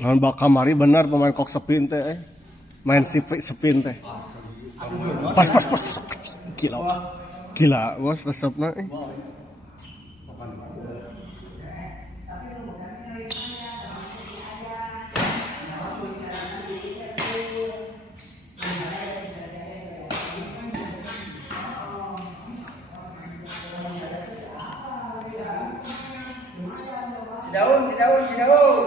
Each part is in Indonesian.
Lawan Bakamari benar pemain kok spin teh. Main spin teh. Pas. Gila. Gila, bos resepna Cidaun.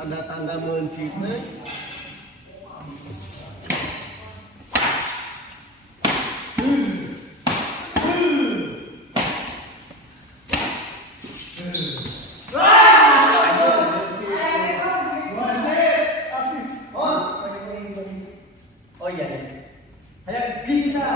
Tanda-tanda mencit teh. Oh iya. Ayo kita.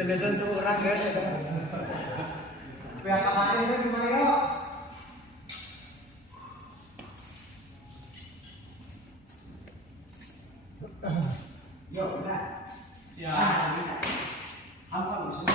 Lelesan tuh orang guys. Pihak kamarnya itu gimana yuk? Yuk, udah. Ya, bisa. Apa musuh?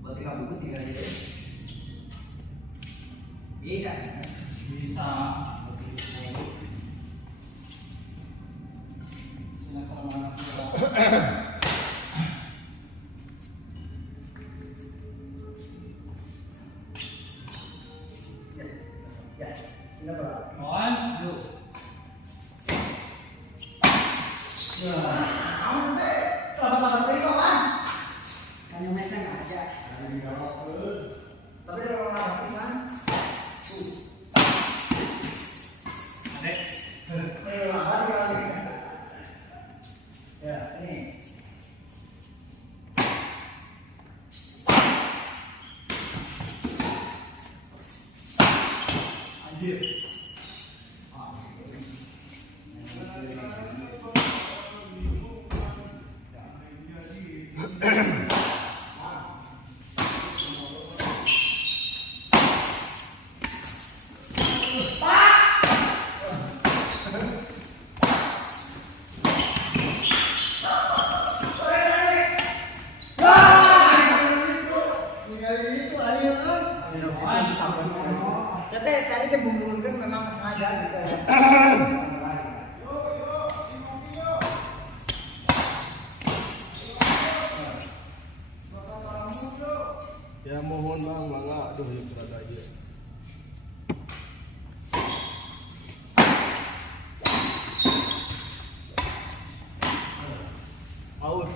Berarti kamu itu tinggal di sini. Bisa. Bisa. Ya, ini berapa? On, dulu. Ya, kamu deh. Selamat tadi kawan. Kan yang mesnya nggak ada. Tapi kalau nggak kan, ya ini. Anjir. Saya tadi dia bumbukan memang sengaja gitu. Ya mohon bang, mangga, aduh ya berada aja. Out.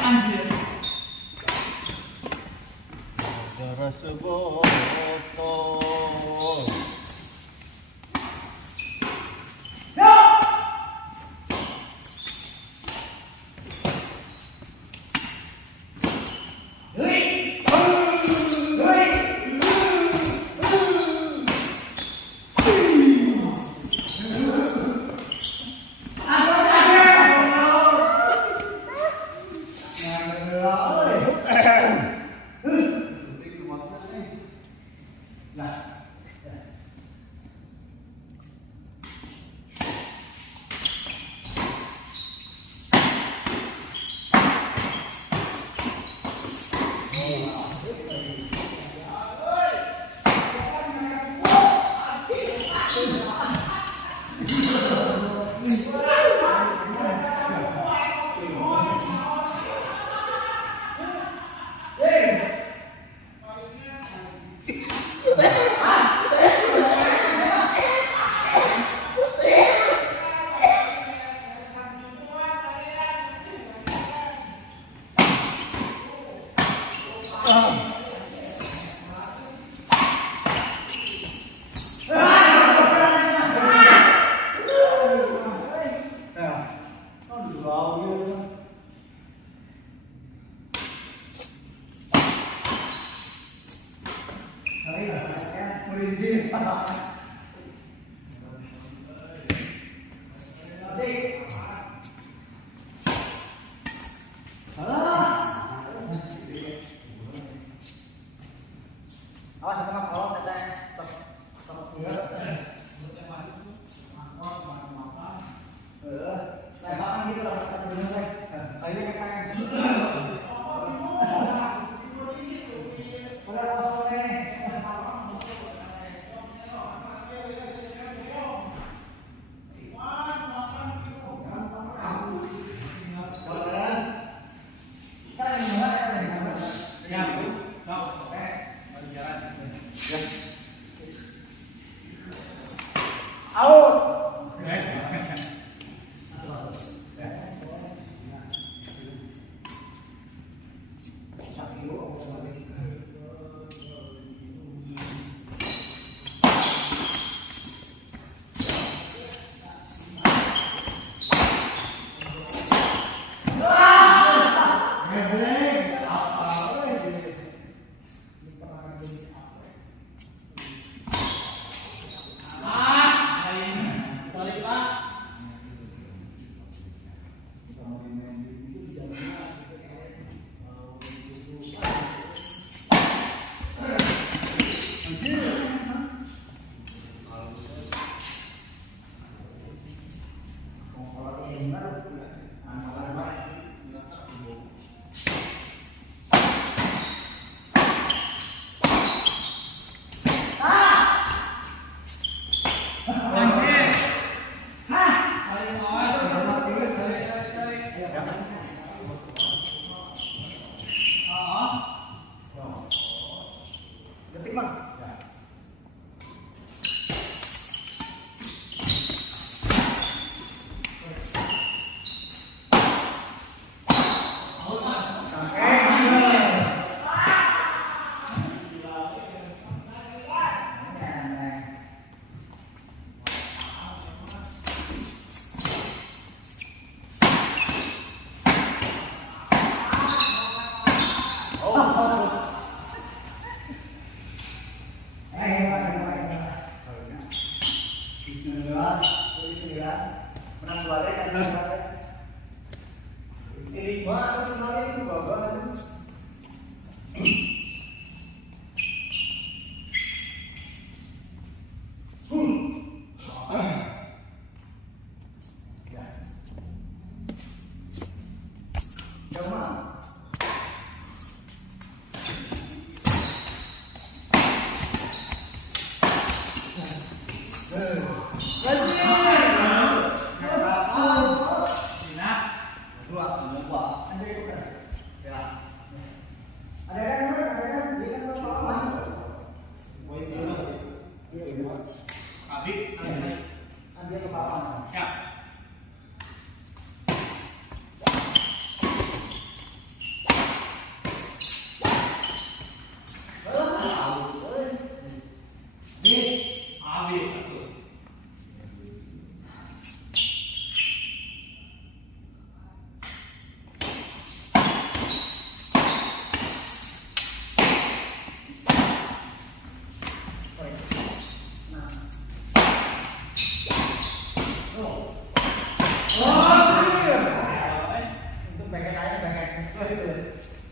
Anjir. Darah sebotol. Awas sama kalau katanya stop dulu. Lebaran gitu lah kata dulu deh. Ayo kita menang suara kan ini banget sebenarnya itu bapak.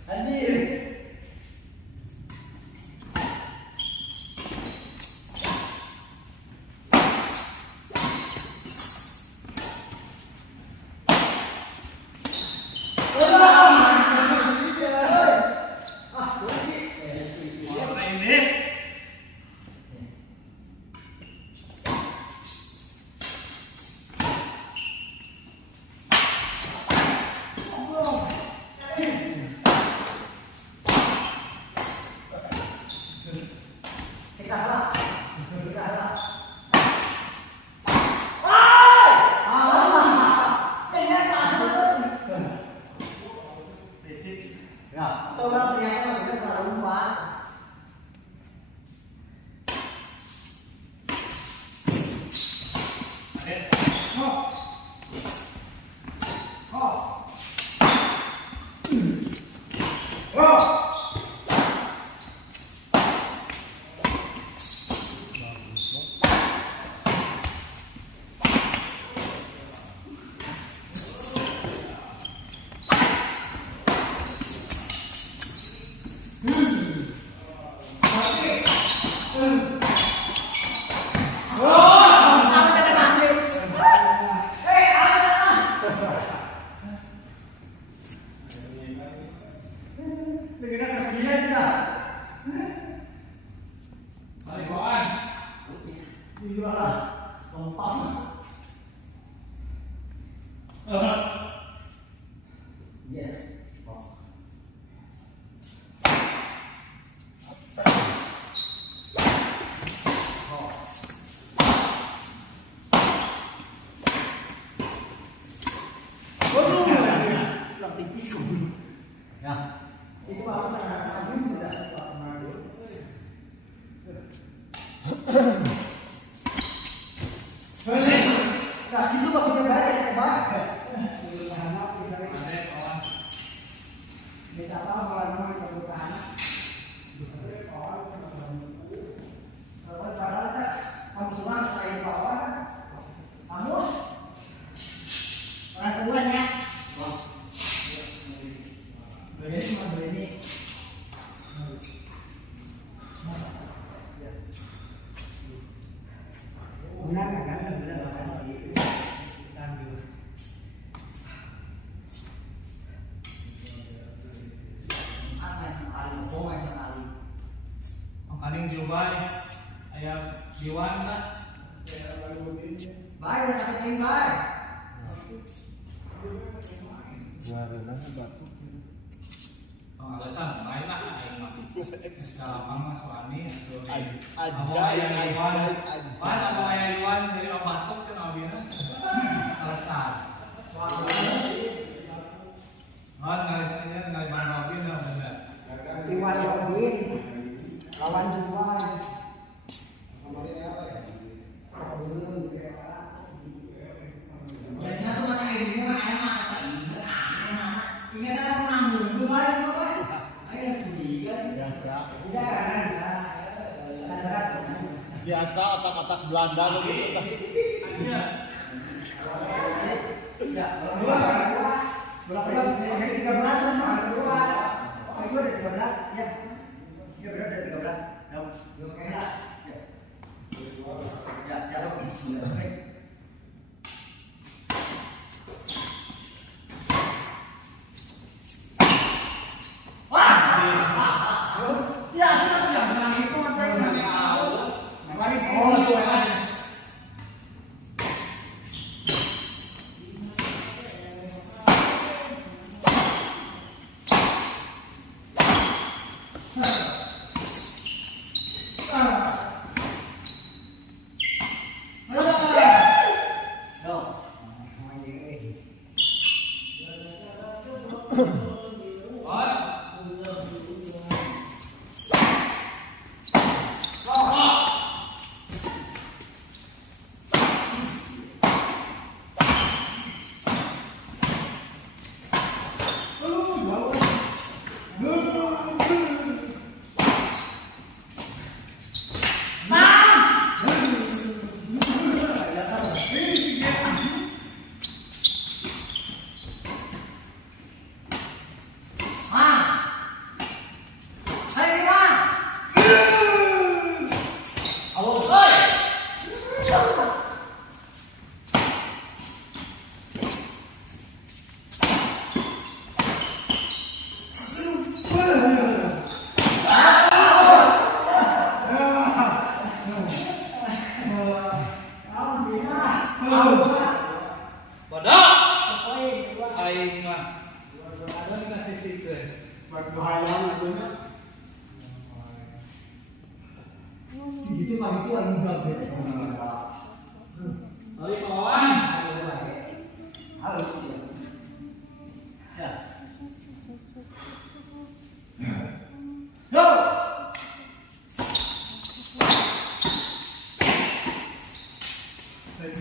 Anjir. Orang ternyata udah salah umpan. Itu apa sangat tidak nah, itu kok kita balik ya, Pak. Bisa apa malam-malam kita bukan. Kalau kamu semua saya bawa, kamu orang tua ya. Ini cuma ini. Gunakan kan sebenarnya macam itu. Sambil. Apa sekali, koma sekali. Makaning diuban, ayam diwan na. Baik, sakit ini baik. Alasan, main lah, ayam mati. Sekarang mama suami, Aja, ayam diwan, mana mau ayam diwan jadi orang batuk kan abisnya. Alasan. Man, nggak mana abis lah benar. Iwan Robin, lawan Juwan. Jadi aku macam ini mah ayam masak ingat anak. Ingat aku nambung tuh baik kok. Ayam sendiri kan. Biasa. Iya kan. Biasa otak-otak Belanda begitu. Iya. Ya, berapa 13 kan? Itu ada 13 ya. Ya benar ada 13. Ya, oke lah. Ya, siapa isi? Ya, sudah tidak menang itu matanya. Mari Bahaya lang ito na. Gitu mah itu lagi enggak beda. Sorry kawan. Harus ya. Yo.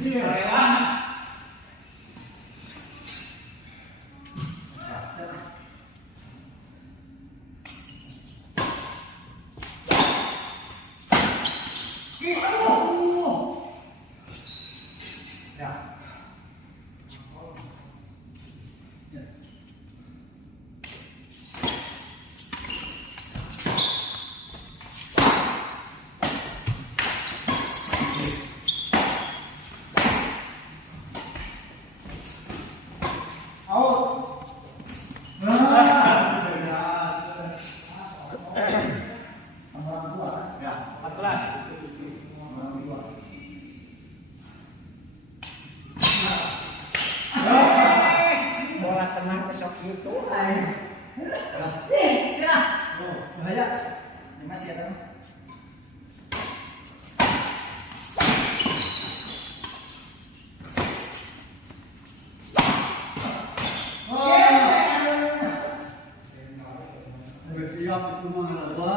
Rela. Sama orang tua kan? Ya, 14. Sama orang tua. Bola tenang kesok gitu. Ya. Bahaya. Ini masih ada. Siap itu mga dalawa.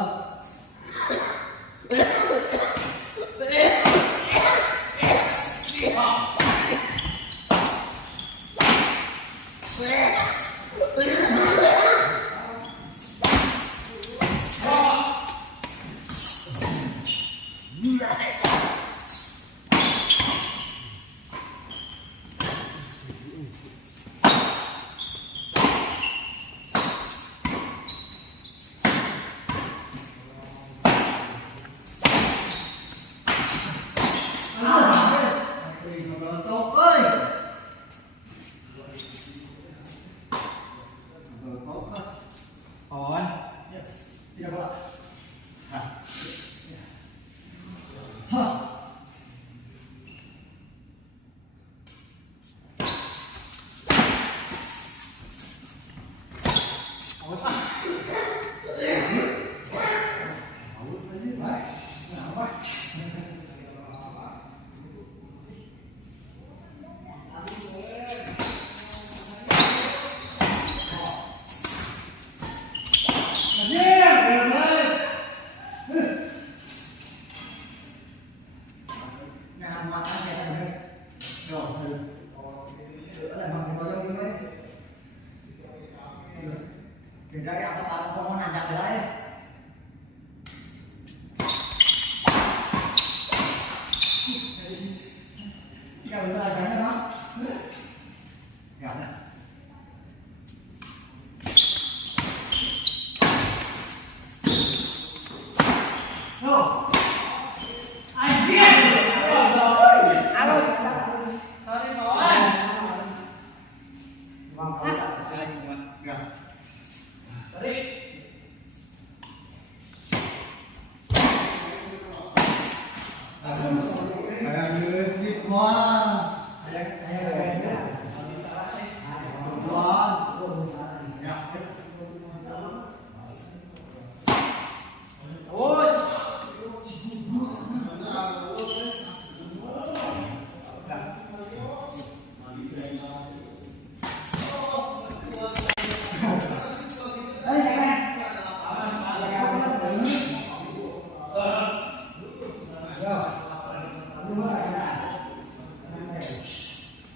Kawan. Tiga bola. Dari apa tahu mau nanjak lah. Ya benar ada mah. Ya ada. No. Anjir. Halo. Sorry kawan. Ya. Sorry.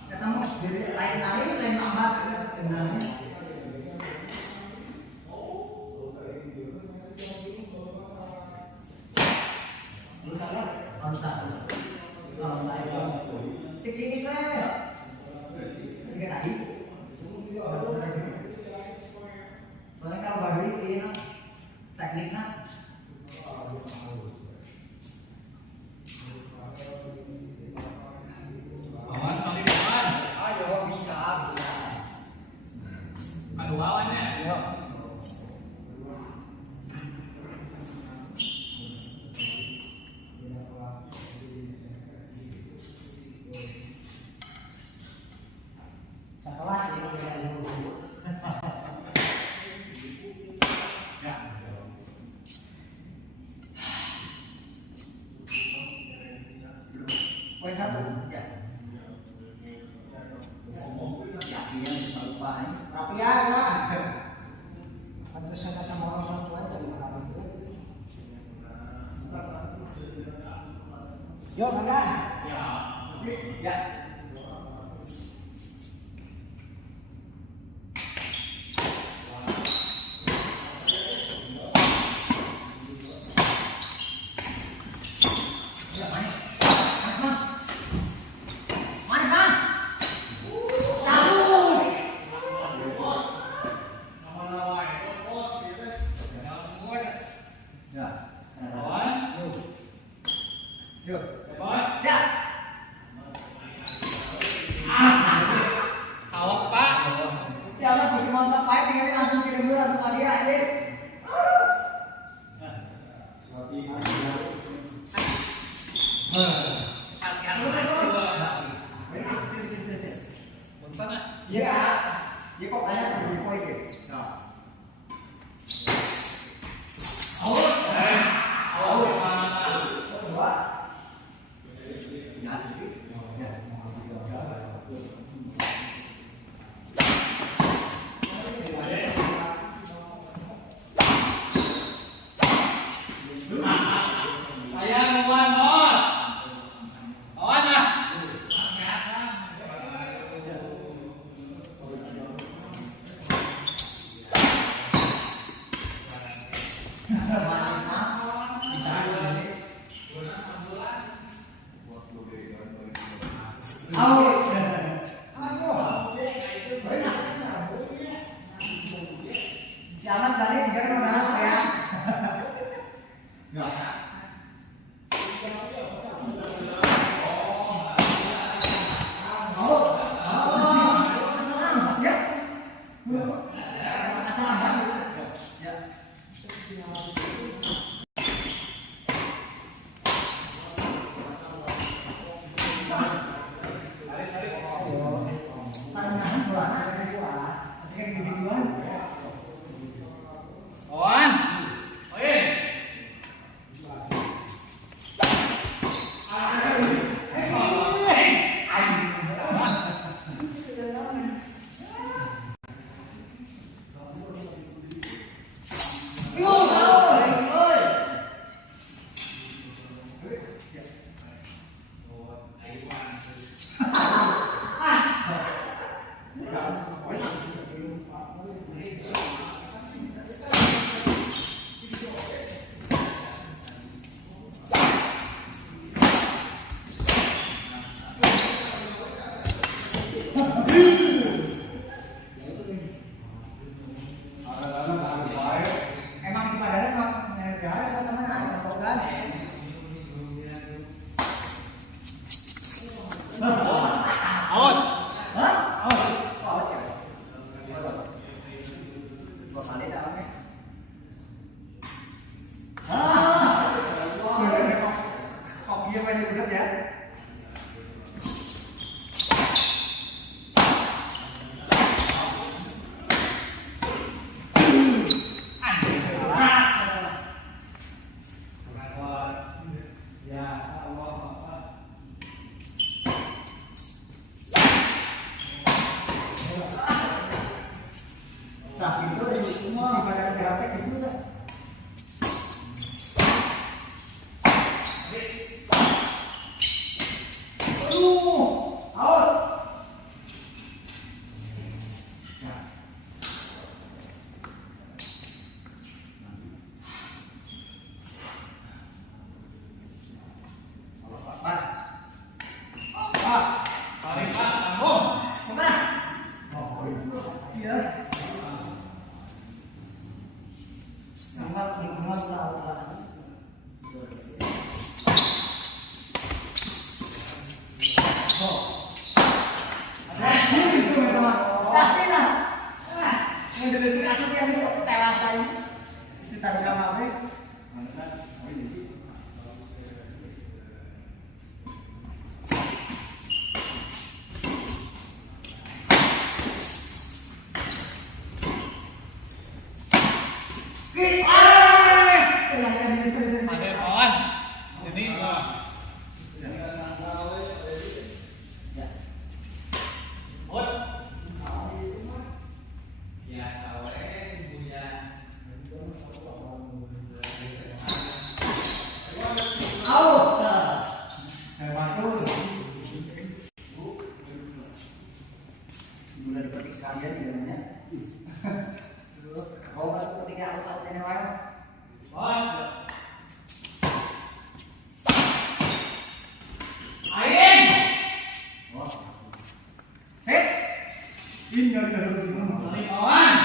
Ketemu sendiri lain kali lain amat kenalnya. Harus satu. Kalau lain kecil itu ya. Tiga tadi. Soalnya kalau baru ini tekniknya. Kawan, sorry kawan. Ayo bisa. Aduh kawannya. Ayo. Setelah sih yang satu. Ya. Kakinya bisa lupa ini. Rapi ya, lah. Terus saya sama orang tua jadi apa itu? Yo, mana? Ya. Ya. Jangan balik biar mengarah saya. Emang si Padahal emang darah teman-teman ada program. Out. Hah? Out ya. Dua kali dalamnya. Kok dia banyak berat ya? Nah, itu semua pada geraknya gitu kan. Out. Tarik Pak, sambung. Iya. Ada kawan. Ini Au. Kayak mantul. Mulai dipetik sekalian di dalamnya. Kau kan ketika aku tahu ini wae. Bos. Aing. Oh. Set. Ini ada dulu. Tarik kawan.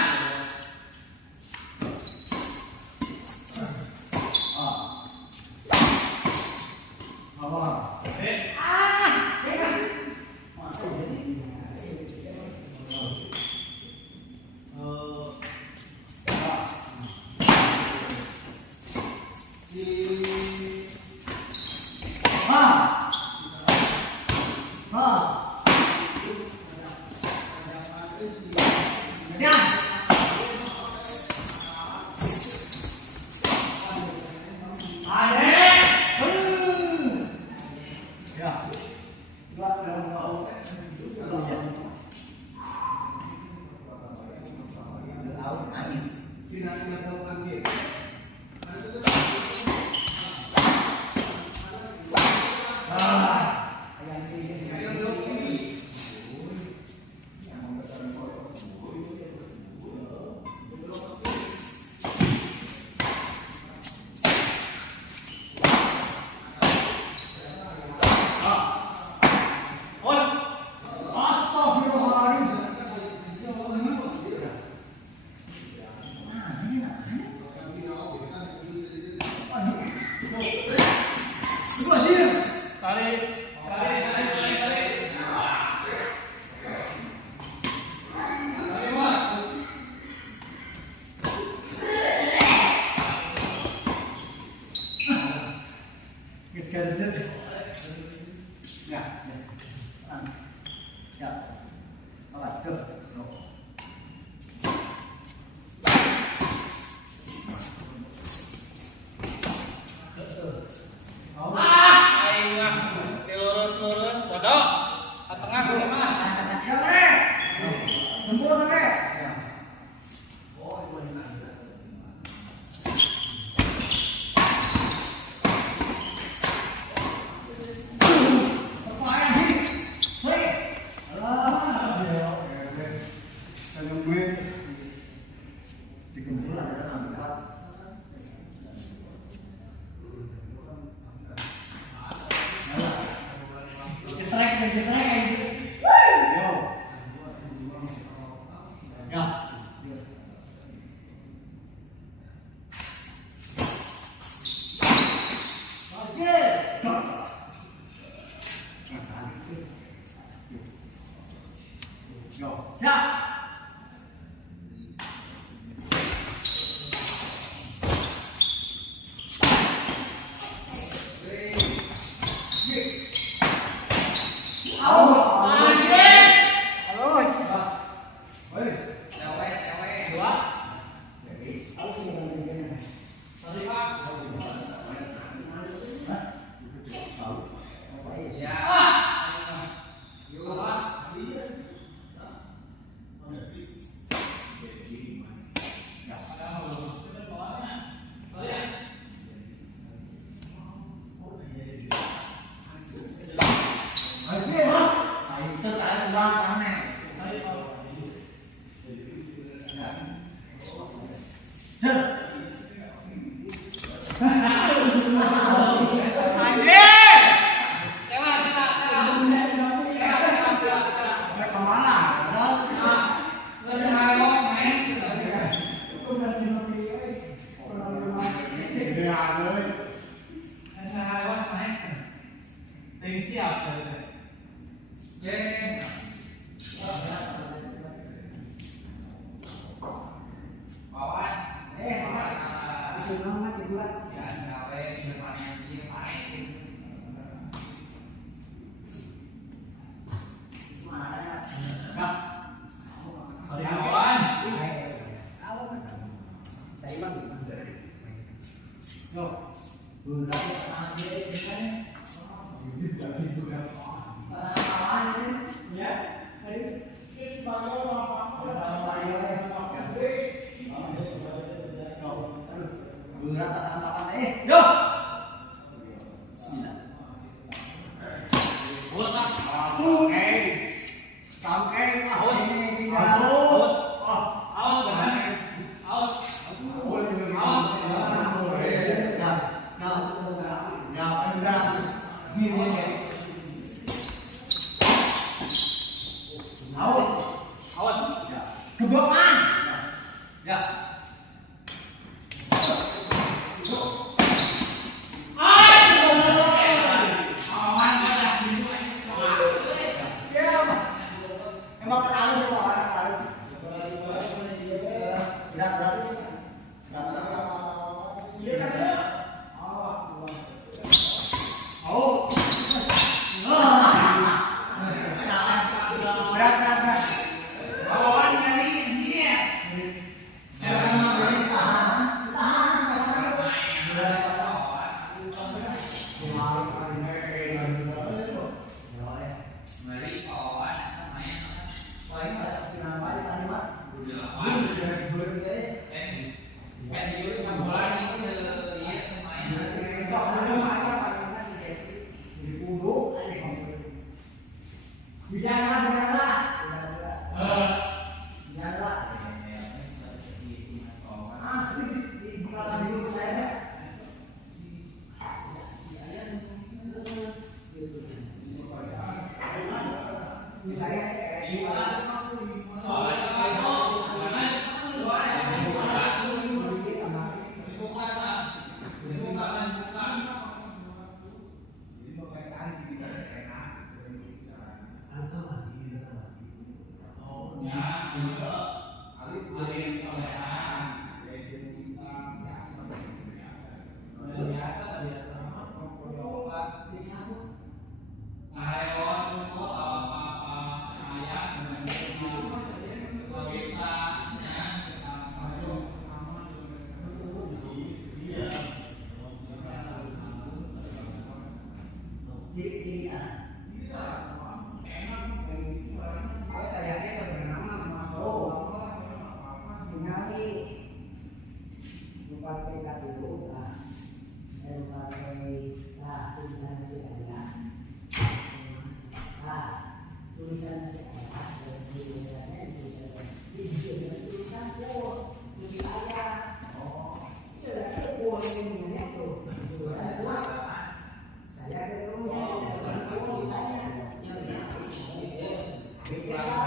Saya